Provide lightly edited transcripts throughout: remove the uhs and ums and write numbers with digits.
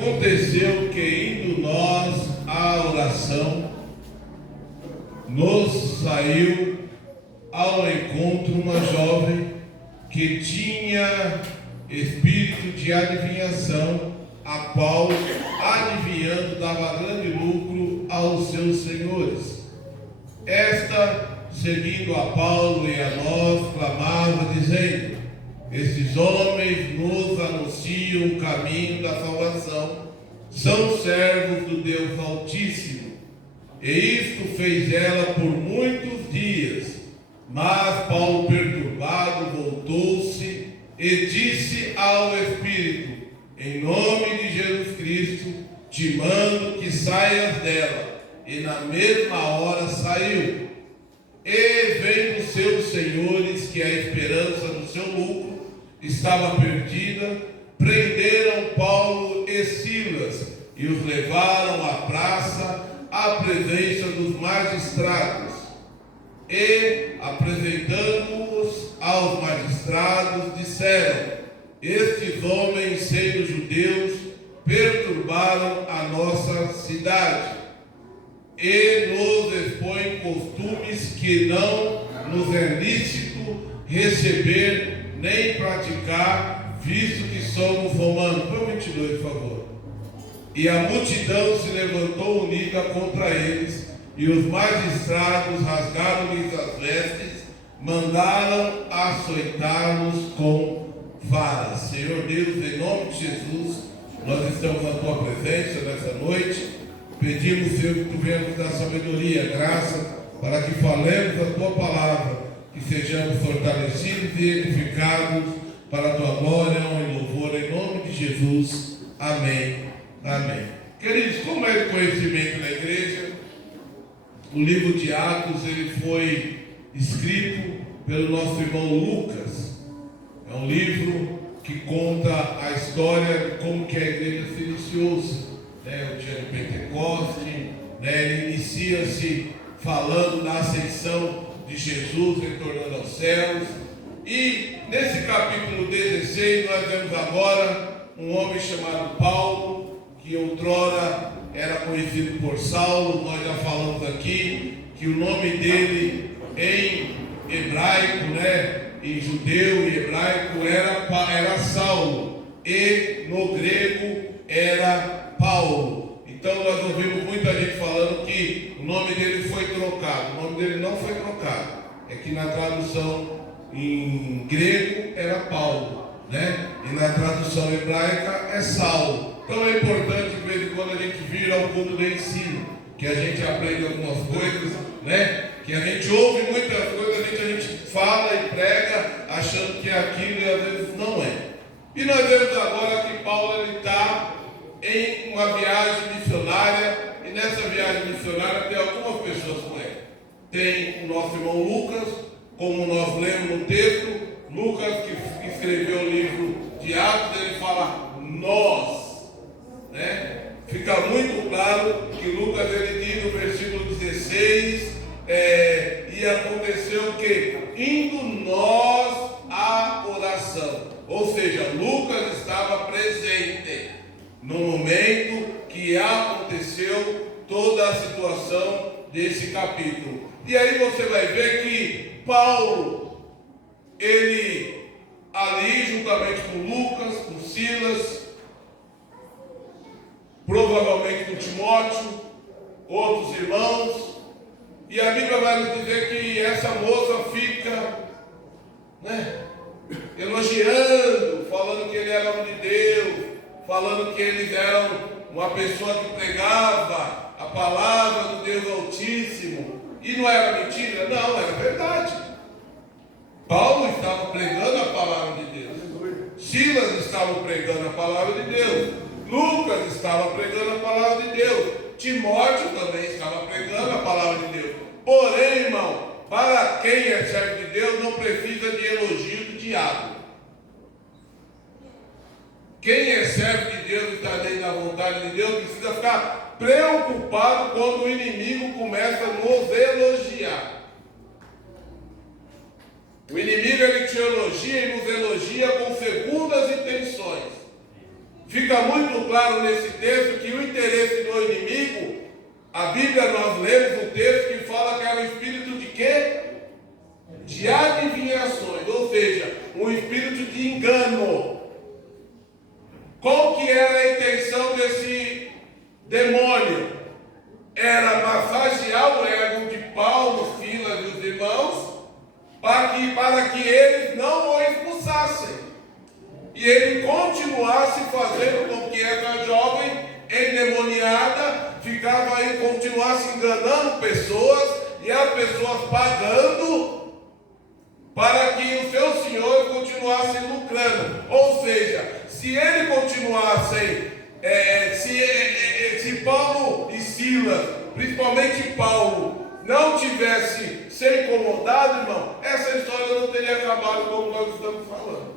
Aconteceu que, indo nós à oração, nos saiu ao encontro uma jovem que tinha espírito de adivinhação, a qual, adivinhando, dava grande lucro aos seus senhores. Esta, seguindo a Paulo e a nós, clamava, dizendo: esses homens nos anunciam o caminho da salvação, são servos do Deus Altíssimo. E isto fez ela por muitos dias. Mas Paulo, perturbado, voltou-se e disse ao Espírito: em nome de Jesus Cristo, te mando que saias dela. E na mesma hora saiu. E vendo seus senhores que a esperança do seu lucro estava perdida, prenderam Paulo e Silas e os levaram à praça à presença dos magistrados. E, apresentando-os aos magistrados, disseram: estes homens, sendo judeus, perturbaram a nossa cidade e nos expõem costumes que não nos é lícito receber nem praticar, visto que somos romanos. Põe o 22, por favor. E a multidão se levantou unida contra eles, e os magistrados rasgaram-lhes as vestes, mandaram açoitá-los com varas. Senhor Deus, em nome de Jesus, nós estamos na tua presença nessa noite. Pedimos, Senhor, que tu venha nos dar sabedoria, graça, para que falemos a tua palavra, que sejamos fortalecidos e edificados para a tua glória, honra e louvor, em nome de Jesus. Amém. Amém. Queridos, como é de conhecimento na igreja, o livro de Atos ele foi escrito pelo nosso irmão Lucas. É um livro que conta a história de como que a igreja se iniciou-se, o dia de Pentecoste, ele inicia-se falando da ascensão de Jesus retornando aos céus. E nesse capítulo 16 nós vemos agora um homem chamado Paulo, que outrora era conhecido por Saulo. Nós já falamos aqui que o nome dele em hebraico, em judeu e hebraico era Saulo, e no grego era Paulo. Então nós ouvimos muita gente falando que o nome dele foi trocado. O nome dele não foi trocado. É que na tradução em grego era Paulo, e na tradução hebraica é Saulo. Então é importante de vez em quando a gente vir ao culto do ensino, que a gente aprende algumas coisas, que a gente ouve muitas coisas, a gente fala e prega achando que é aquilo e às vezes não é. E nós vemos agora que Paulo está em uma viagem missionária, e nessa viagem missionária tem algumas pessoas com ele. Tem o nosso irmão Lucas, como nós lemos no texto. Lucas, que escreveu o livro de Atos, ele fala nós, Fica muito claro que Lucas ele diz no versículo 16, e aconteceu que indo nós à oração, ou seja, Lucas estava presente no momento que aconteceu toda a situação desse capítulo. E aí você vai ver que Paulo, ele ali juntamente com Lucas, com Silas, provavelmente com Timóteo, outros irmãos, e a Bíblia vai nos dizer que essa moça fica elogiando, falando que ele era homem de Deus, falando que eles eram uma pessoa que pregava a palavra do Deus Altíssimo. E não era mentira? Não, era verdade. Paulo estava pregando a palavra de Deus, Silas estava pregando a palavra de Deus, Lucas estava pregando a palavra de Deus, Timóteo também estava pregando a palavra de Deus. Porém, irmão, para quem é servo de Deus não precisa de elogio do diabo. Quem é servo de Deus e está dentro da vontade de Deus precisa ficar preocupado quando o inimigo começa a nos elogiar. O inimigo ele te elogia e nos elogia com segundas intenções. Fica muito claro nesse texto que o interesse do inimigo, a Bíblia nós lemos um texto que fala que era o espírito de quê? De adivinhações, ou seja, um espírito de engano. Qual que era a intenção desse demônio? Era massagear o ego de Paulo, Silas e os irmãos, para que eles não o expulsassem. E ele continuasse fazendo com que essa jovem endemoniada continuasse enganando pessoas, e as pessoas pagando para que os seus senhores continuassem lucrando. Ou seja, se ele continuasse, se Paulo e Silas, principalmente Paulo, não tivesse se incomodado, irmão, essa história não teria acabado como nós estamos falando.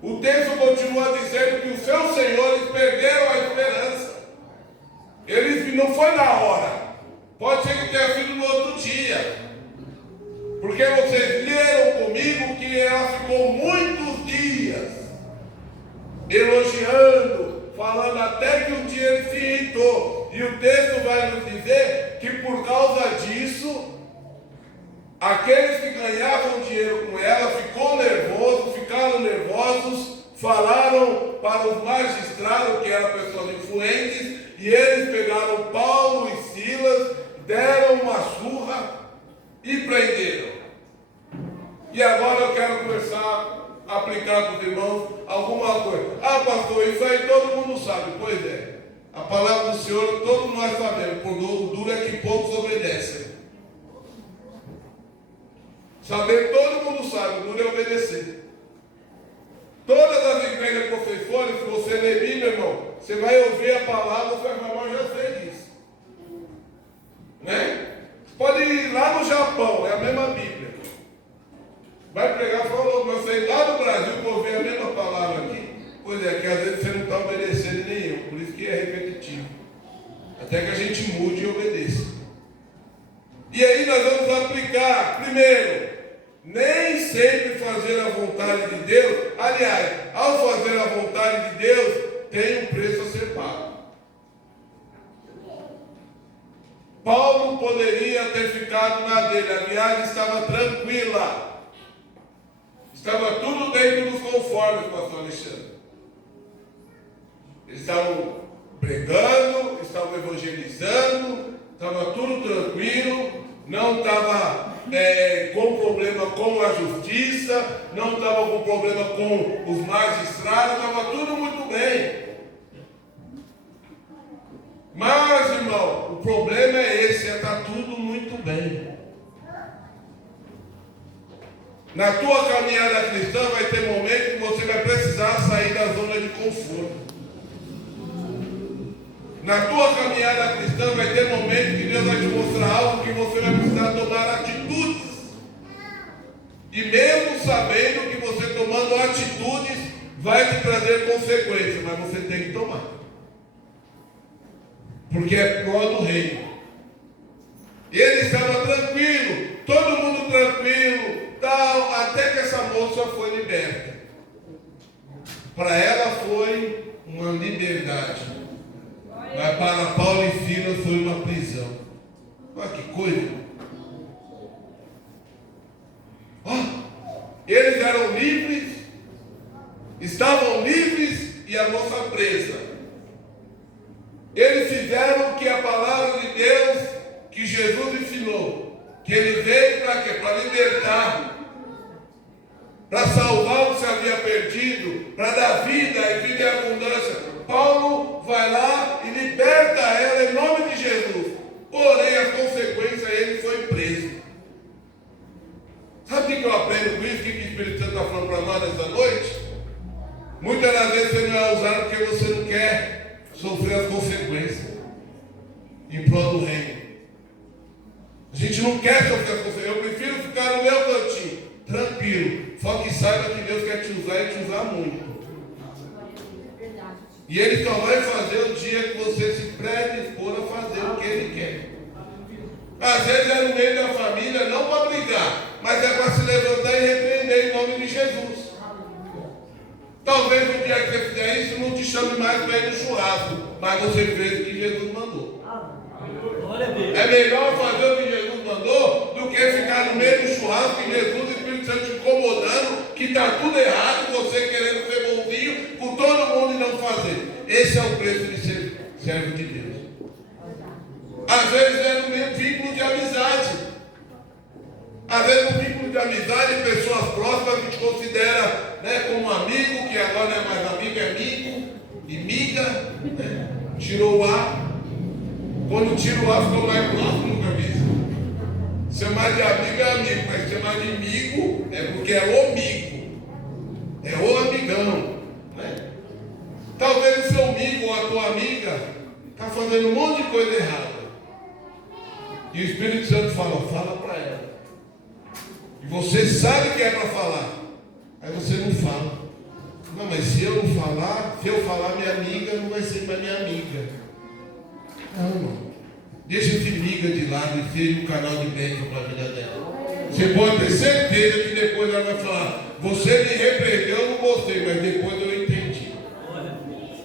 O texto continua dizendo que os seus senhores perderam a esperança. Eles não foi na hora. Pode ser que tenha sido no outro dia. Porque vocês leram comigo que ela ficou muitos dias elogiando, falando até que um dia ele se irritou. E o texto vai nos dizer que por causa disso, aqueles que ganhavam dinheiro com ela ficaram nervosos, falaram para os magistrados, que eram pessoas influentes, e eles pegaram Paulo e Silas, deram uma surra e prenderam. E agora eu quero começar a aplicar para os irmãos alguma coisa. Ah, pastor, isso aí todo mundo sabe. Pois é, a palavra do Senhor todos nós sabemos, por duro é que poucos obedecem. Saber todo mundo sabe, o duro é obedecer. Todas as igrejas professores, se você ler Bíblia, irmão, você vai ouvir a palavra, você vai falar, eu já sei disso. Né? Pode ir lá no Japão, é a mesma Bíblia. Vai pregar, falou, mas você ir lá no Brasil para ouvir a mesma palavra aqui. Pois é, que às vezes você não está obedecendo nenhum, por isso que é repetitivo. Até que a gente mude e obedeça. E aí nós vamos aplicar, primeiro, nem sempre fazer a vontade de Deus. Aliás, ao fazer a vontade de Deus, tem um preço a ser pago. Paulo poderia ter ficado na dele, a viagem estava tranquila. Estava tudo dentro dos conformes, pastor Alexandre. Eles estavam pregando, estavam evangelizando, estava tudo tranquilo, não estava com problema com a justiça, não estava com problema com os magistrados, estava tudo muito bem. Mas, irmão, o problema é esse, está tudo muito bem. Na tua caminhada cristã vai ter momentos que você vai precisar sair da zona de conforto. Na tua caminhada cristã vai ter momentos que Deus vai te mostrar algo que você vai precisar tomar atitudes. E mesmo sabendo que você tomando atitudes vai te trazer consequências, mas você tem que tomar. Porque é pró do reino. Ele estava tranquilo, todo mundo tranquilo, tal, até que essa moça foi liberta. Para ela foi uma liberdade. Mas para Paulo e Silas foi uma prisão. Olha que coisa. Eles eram livres, estavam livres e a moça presa. Eles fizeram o que a palavra de Deus, que Jesus ensinou, que ele veio para quê? Para libertar, para salvar o que se havia perdido, para dar vida e vida em abundância. Paulo vai lá e liberta ela em nome de Jesus. Porém, as consequências, ele foi preso. Sabe o que eu aprendo com isso? O que o Espírito Santo está falando para nós nessa noite? Muitas das vezes você não é usado porque você não quer sofrer as consequências em prol do reino. A gente não quer sofrer as consequências. Eu prefiro ficar no meu cantinho, tranquilo. Só que saiba que Deus quer te usar e te usar muito. E Ele só vai fazer o dia que você se predispor a fazer o que Ele quer. Às vezes é no meio da família, não para brigar, mas é para se levantar e repreender em nome de Jesus. Talvez no dia que você fizer isso, não te chame mais para ir no churrasco, mas você fez o que Jesus mandou. É melhor fazer o que Jesus mandou do que ficar no meio do churrasco e Jesus e o Espírito Santo te incomodando, que está tudo errado, você querendo ser bonzinho com todo mundo e não fazer. Esse é o preço de ser servo de Deus. Às vezes é no mesmo vínculo de amizade. Às vezes no vínculo de amizade, pessoas próximas que te considera, né, como amigo, que agora não é mais amigo, é amigo, e miga, né? Tirou o ar. Quando tira o ar, ficou mais próximo, nunca vi. Chamar de amigo é amigo, mas chamar de amigo é porque é o amigo. É o amigão. Né? Talvez o seu amigo ou a tua amiga está fazendo um monte de coisa errada. E o Espírito Santo fala para ela. E você sabe que é para falar. Aí você não fala. Não, mas se eu não falar, se eu falar minha amiga, não vai ser mais minha amiga. Não, irmão. Deixa esse miga de lado e seja um canal de bênção para a vida dela. Você pode ter certeza que depois ela vai falar: você me repreendeu, eu não gostei, mas depois eu entendi.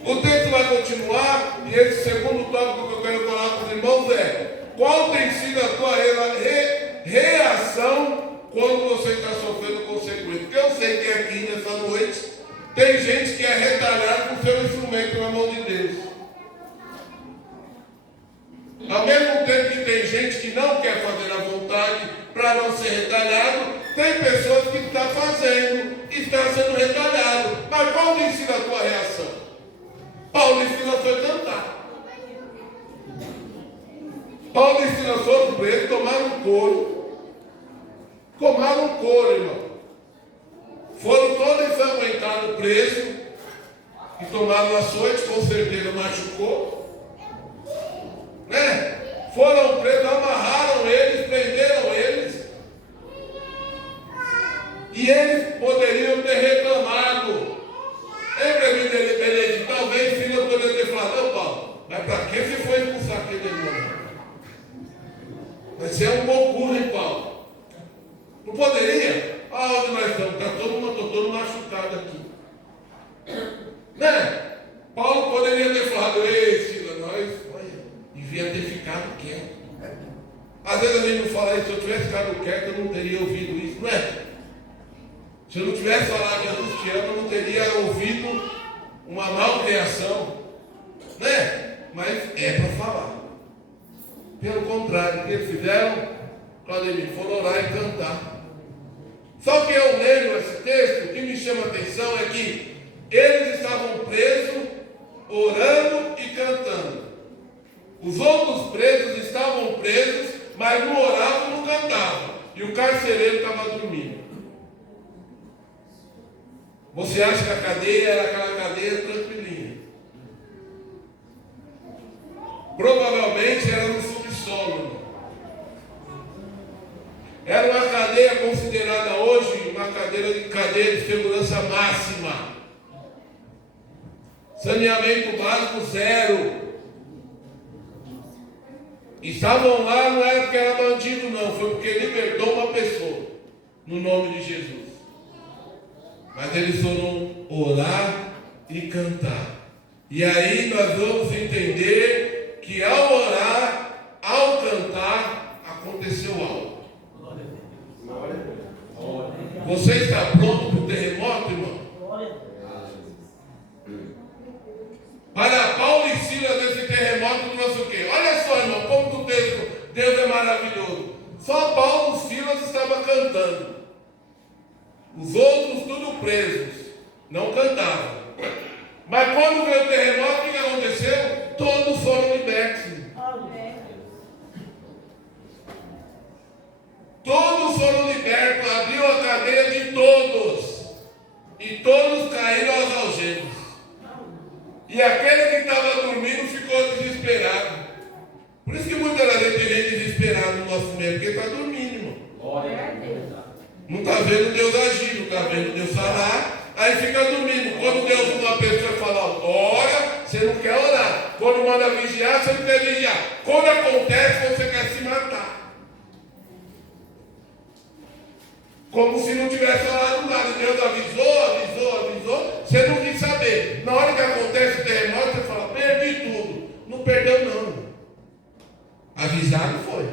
O texto vai continuar, e esse segundo tópico que eu quero falar com os irmãos é: qual tem sido a tua reação quando você está sofrendo consequências? Porque eu sei que aqui nessa noite tem gente que é retalhada com seu instrumento na mão de Deus. Ao mesmo tempo que tem gente que não quer fazer a vontade para não ser retalhado, tem pessoas que estão fazendo e estão sendo retalhado. Mas qual tem sido a tua reação? Paulo ensina foi cantar. Paulo ensina sobre preso, tomaram um couro. Tomaram um couro, irmão. Foram todos ensanguentados presos e tomaram açoite, com certeza machucou. Né? Foram presos, amarraram eles, prenderam eles. E eles poderiam ter reclamado. Lembra-me dele, talvez filho eu poderia ter falado: não, Paulo, mas para que você foi expulsar aquele demônio? Você é um loucura, hein, Paulo? Não poderia? Onde nós estamos? Está todo mundo machucado aqui. Né? Paulo poderia ter falado: ei, Sila, nós devia ter ficado quieto. Às vezes a gente não fala isso: se eu tivesse ficado quieto, eu não teria ouvido isso, não é? Se eu não tivesse falado Jesus te ama, eu não teria ouvido uma malcriação, né? Mas é para falar. Pelo contrário, o que eles fizeram? Claudemir, foram orar e cantar. Só que eu leio esse texto, o que me chama a atenção é que eles estavam presos, orando e cantando. Os outros presos estavam presos, mas não oravam, não cantavam. E o carcereiro estava dormindo. Você acha que a cadeia era aquela cadeia tranquilinha? Provavelmente era no subsolo. Era uma cadeia considerada hoje uma cadeia de segurança máxima. Saneamento básico zero. E estavam lá, não era porque era bandido, não, foi porque libertou uma pessoa, no nome de Jesus. Mas eles foram orar e cantar. E aí nós vamos entender que ao orar, ao cantar, aconteceu algo. Você está pronto para o terremoto, irmão? Para Paulo e Silas, esse terremoto trouxe o quê? Olha só, irmão, como o texto, Deus é maravilhoso. Só Paulo e Silas estavam cantando. Os outros tudo presos, não cantavam. Mas quando veio o terremoto, o que aconteceu? Todos foram libertos. Todos foram libertos, abriu a cadeia de todos. E todos caíram às algemas. E aquele que estava dormindo ficou desesperado. Por isso que muitas vezes tem gente desesperada no nosso meio, porque está dormindo, irmão. Não está vendo Deus agir, não está vendo Deus falar, aí fica dormindo. Quando Deus usa uma pessoa e fala, ora, você não quer orar. Quando manda vigiar, você não quer vigiar. Quando acontece, você quer se matar. Como se não tivesse falado nada. Deus avisou, você não quis avisado foi.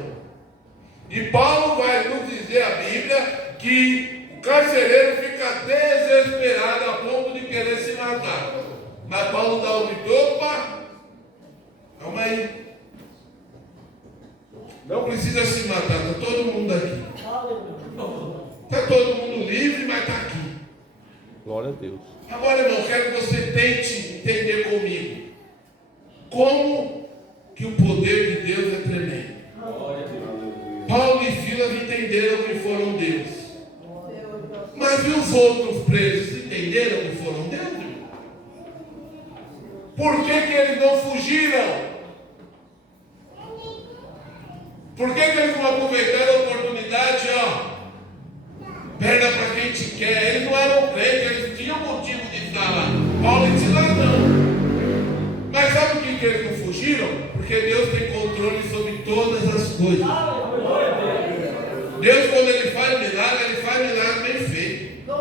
E Paulo vai nos dizer a Bíblia que o carcereiro fica desesperado a ponto de querer se matar. Mas Paulo dá um grito: opa, calma aí. Não precisa se matar, está todo mundo aqui. Está todo mundo livre, mas está aqui. Glória a Deus. Agora, irmão, quero que você tente entender comigo como que o poder de Deus é tremendo. Paulo e Silas entenderam que foram Deus. Mas e os outros presos entenderam que foram Deus, irmão? Por que eles não fugiram? Por que eles não aproveitaram a oportunidade, perna para quem te quer? Eles não eram crentes, eles tinham motivo de estar lá. Paulo e Silas não. Mas sabe por que eles não fugiram? Porque Deus tem controle sobre todas as coisas. Deus, quando Ele faz milagre bem feito.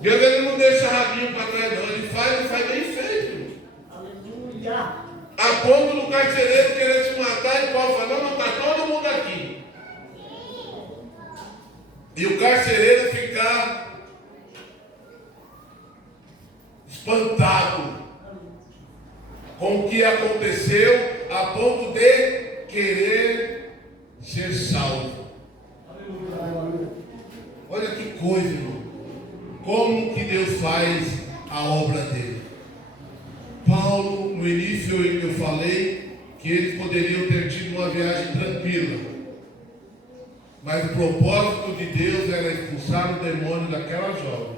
Deus, Ele não deixa rabinho para trás, não. Ele faz bem feito. Aleluia. A ponto do carcereiro querer se matar, e Paulo fala: não, está todo mundo aqui. E o carcereiro ficar espantado com o que aconteceu, a ponto de querer ser salvo. Olha que coisa, irmão. Como que Deus faz a obra dele. Paulo, no início eu falei que eles poderiam ter tido uma viagem tranquila, mas o propósito de Deus era expulsar o demônio daquela jovem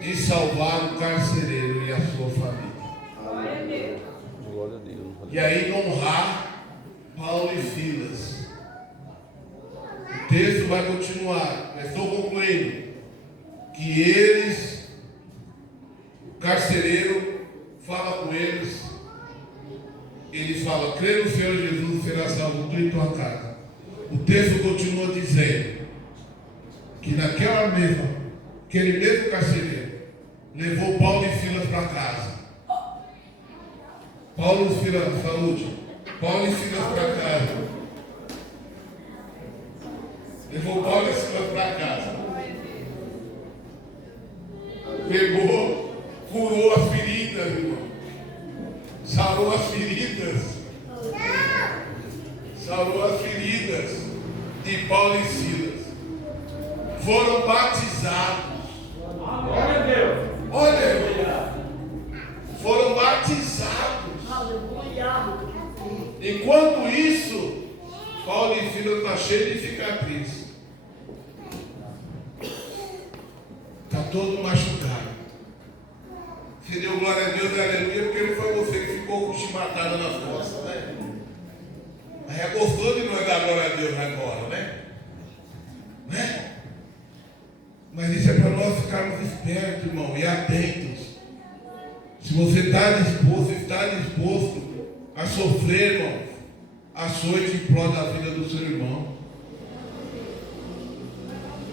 e salvar o carcereiro e a sua família. Glória a Deus. E aí honrar Paulo e Silas. O texto vai continuar, mas estou concluindo que eles, o carcereiro fala com eles, ele fala: crê no Senhor Jesus, será salvo tu e tua casa. O texto continua dizendo que aquele mesmo carcereiro levou Paulo e Silas para casa. Paulo e Silas, saúde. Paulo e Silas para casa. Levou Paulo e Silas para casa. Pegou, curou as feridas, irmão. Sarou as feridas. Sarou as feridas de Paulo e Silas. Foram batizados. Glória a Deus. Olha, irmão. Foram batizados. Enquanto isso, Paulo e Silas estão cheios de cicatriz. Está todo machucado. Você deu glória a Deus, aleluia, porque não foi você que ficou chibatada nas costas, né? Mas é gostoso de nós dar glória a Deus agora, né? Mas isso é para nós ficarmos espertos, irmão, e atentos. Se você está disposto a sofrer, irmão, açoite em prol da vida do seu irmão,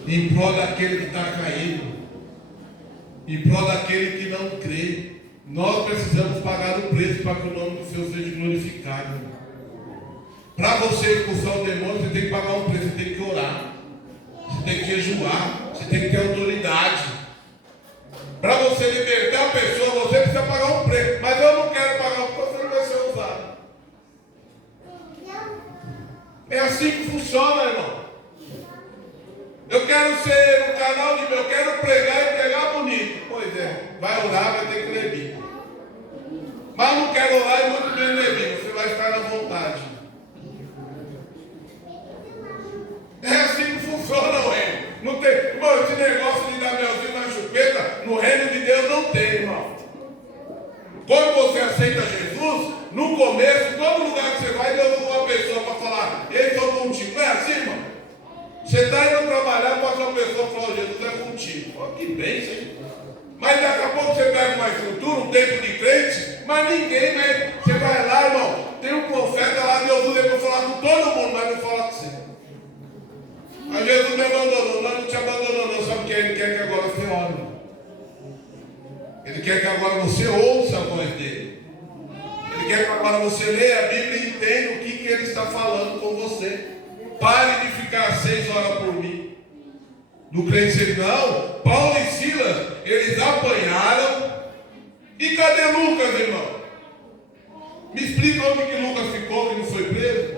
em prol daquele que está caído, em prol daquele que não crê. Nós precisamos pagar o preço para que o nome do Senhor seja glorificado. Para você expulsar o demônio, você tem que pagar um preço, você tem que orar, você tem que jejuar, você tem que ter autoridade. Para você libertar a pessoa, você precisa pagar um preço. Mas eu não quero pagar o preço, você não vai ser usado. É assim que funciona, irmão. Eu quero ser um canal de eu quero pregar e pregar bonito. Pois é, vai orar, vai ter que ler Bíblia. Mas não quero orar e muito bem ler Bíblia. Você vai ficar na vontade. É assim que funciona o reino. Não tem, irmão, esse negócio de dar melzinho na chupeta, no reino de Deus não tem, irmão. Quando você aceita Jesus, no começo, todo lugar que você vai, Deus usa uma pessoa para falar: ei, estou contigo. Não é assim, irmão? Você está indo trabalhar, passa uma pessoa e fala: Jesus é contigo. Oh, que bênção, hein? Mas daqui a pouco você pega uma estrutura, um tempo de crente, mas ninguém, né? Você vai lá, irmão, tem um profeta lá, Deus usa para falar com todo mundo, mas não fala com você. Mas Jesus me abandonou. Não te abandonou, não. Sabe o que Ele quer? Que agora você ore. Ele quer que agora você ouça a voz dele. Ele Ele quer que agora você leia a Bíblia e entenda o que ele está falando com você. Pare de ficar 6 horas por mim. No crente, não. Paulo e Silas, eles apanharam. E cadê Lucas, irmão? Me explica onde que Lucas ficou, que não foi preso?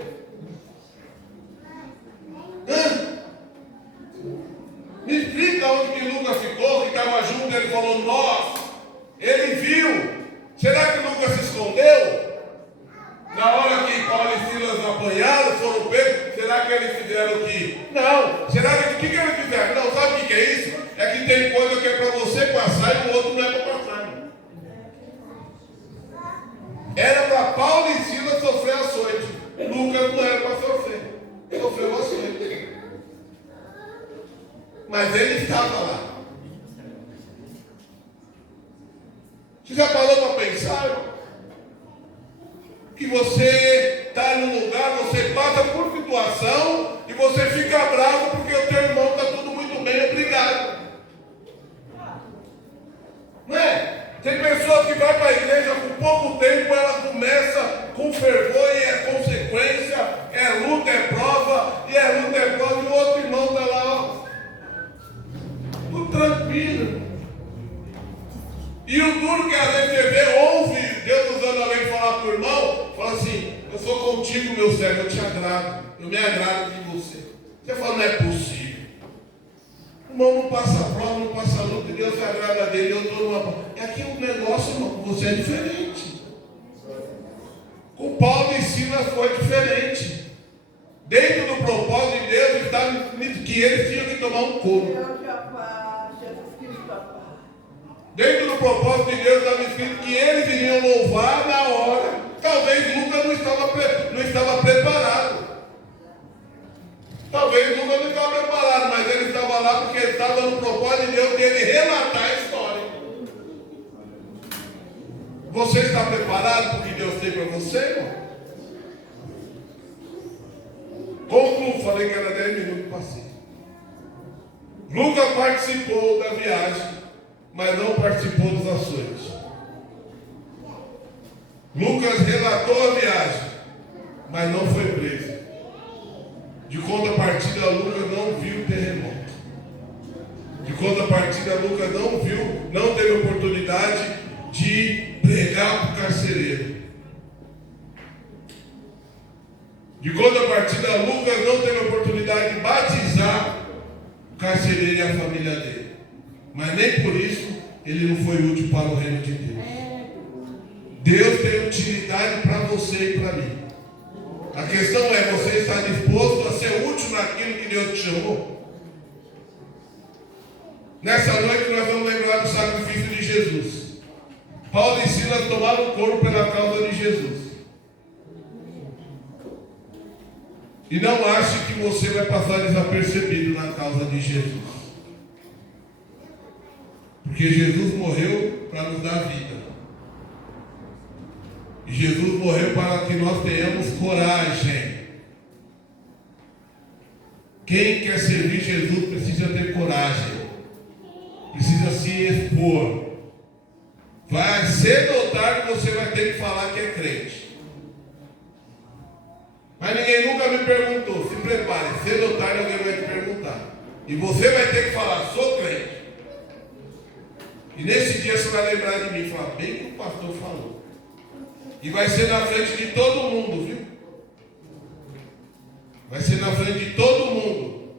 Me explica onde que Lucas ficou, que estava junto, ele falou, nós. Ele viu. Será que Lucas se escondeu? Na hora que Paulo e Silas apanharam, foram pegos, será que eles fizeram o quê? Não. Será que o que eles fizeram? Não, sabe o que é isso? É que tem coisa que é para você passar e o outro não é para passar. Era para Paulo e Silas sofrer açoite. Lucas não era para sofrer. Sofreu açoite. Mas ele estava lá. Você já parou para pensar, irmão? Que você está num lugar, você passa por situação e você fica bravo porque o teu irmão está tudo muito bem, obrigado. Não é? Tem pessoas que vão para a igreja com pouco tempo, ela começa com fervor e é consequência, é luta, é prova, e o outro irmão está lá, ó, tudo tranquilo. E o duro que às vezes você vê, ouve Deus usando alguém falar para o irmão, fala assim, eu sou contigo, meu servo, eu te agrado, eu me agrado de você. Você fala, não é possível. O irmão não passa prova, não passa luta, Deus se agrada dele, eu estou numa... É que o negócio, irmão, com você é diferente. Com Paulo e Silas foi diferente. Dentro do propósito de Deus, estava que eles tinham que tomar um couro. Dentro do propósito de Deus estava escrito que eles iriam louvar na hora. Talvez Lucas não estava preparado. Talvez Lucas não estava preparado, mas ele estava lá porque ele estava no propósito de Deus de ele relatar a história. Você está preparado para o que Deus tem para você, irmão? Concluo, falei que era 10 minutos, passei. Lucas participou da viagem, mas não participou dos açoites. Lucas relatou a viagem, mas não foi preso. De contrapartida, Lucas não viu o terremoto. De contrapartida, Lucas não teve oportunidade de pregar para o carcereiro. De contrapartida, Lucas não teve oportunidade de batizar o carcereiro e a família dele. Mas nem por isso ele não foi útil para o reino de Deus. Deus tem utilidade para você e para mim. A questão é, você está disposto a ser útil naquilo que Deus te chamou? Nessa noite nós vamos lembrar do sacrifício de Jesus. Paulo e Silas tomaram couro pela causa de Jesus. E não ache que você vai passar desapercebido na causa de Jesus. Porque Jesus morreu para nos dar vida. E Jesus morreu para que nós tenhamos coragem. Quem quer servir Jesus precisa ter coragem. Precisa se expor. Vai cedo ou tarde você vai ter que falar que é crente. Mas ninguém nunca me perguntou. Se prepare, cedo ou tarde alguém vai te perguntar. E você vai ter que falar, sou crente. E nesse dia você vai lembrar de mim e falar, bem que o pastor falou. E vai ser na frente de todo mundo, viu? Vai ser na frente de todo mundo.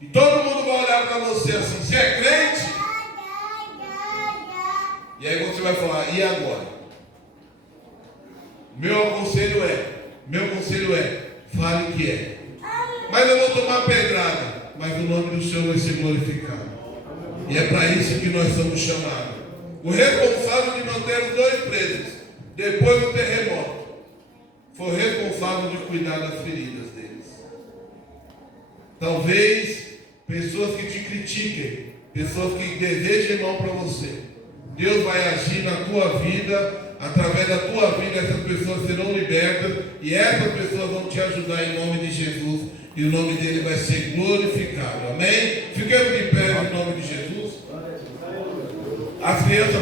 E todo mundo vai olhar para você assim, você é crente? E aí você vai falar, e agora? Meu conselho é, fale que é. Mas eu vou tomar pedrada, mas o nome do Senhor vai ser glorificado. E é para isso que nós somos chamados. O responsável de manter os 2 presos, depois do terremoto, foi o responsável de cuidar das feridas deles. Talvez pessoas que te critiquem, pessoas que desejam mal para você, Deus vai agir na tua vida, através da tua vida essas pessoas serão libertas e essas pessoas vão te ajudar em nome de Jesus e o nome dele vai ser glorificado. Amém? Fiquemos de pé em nome de Jesus. As crianças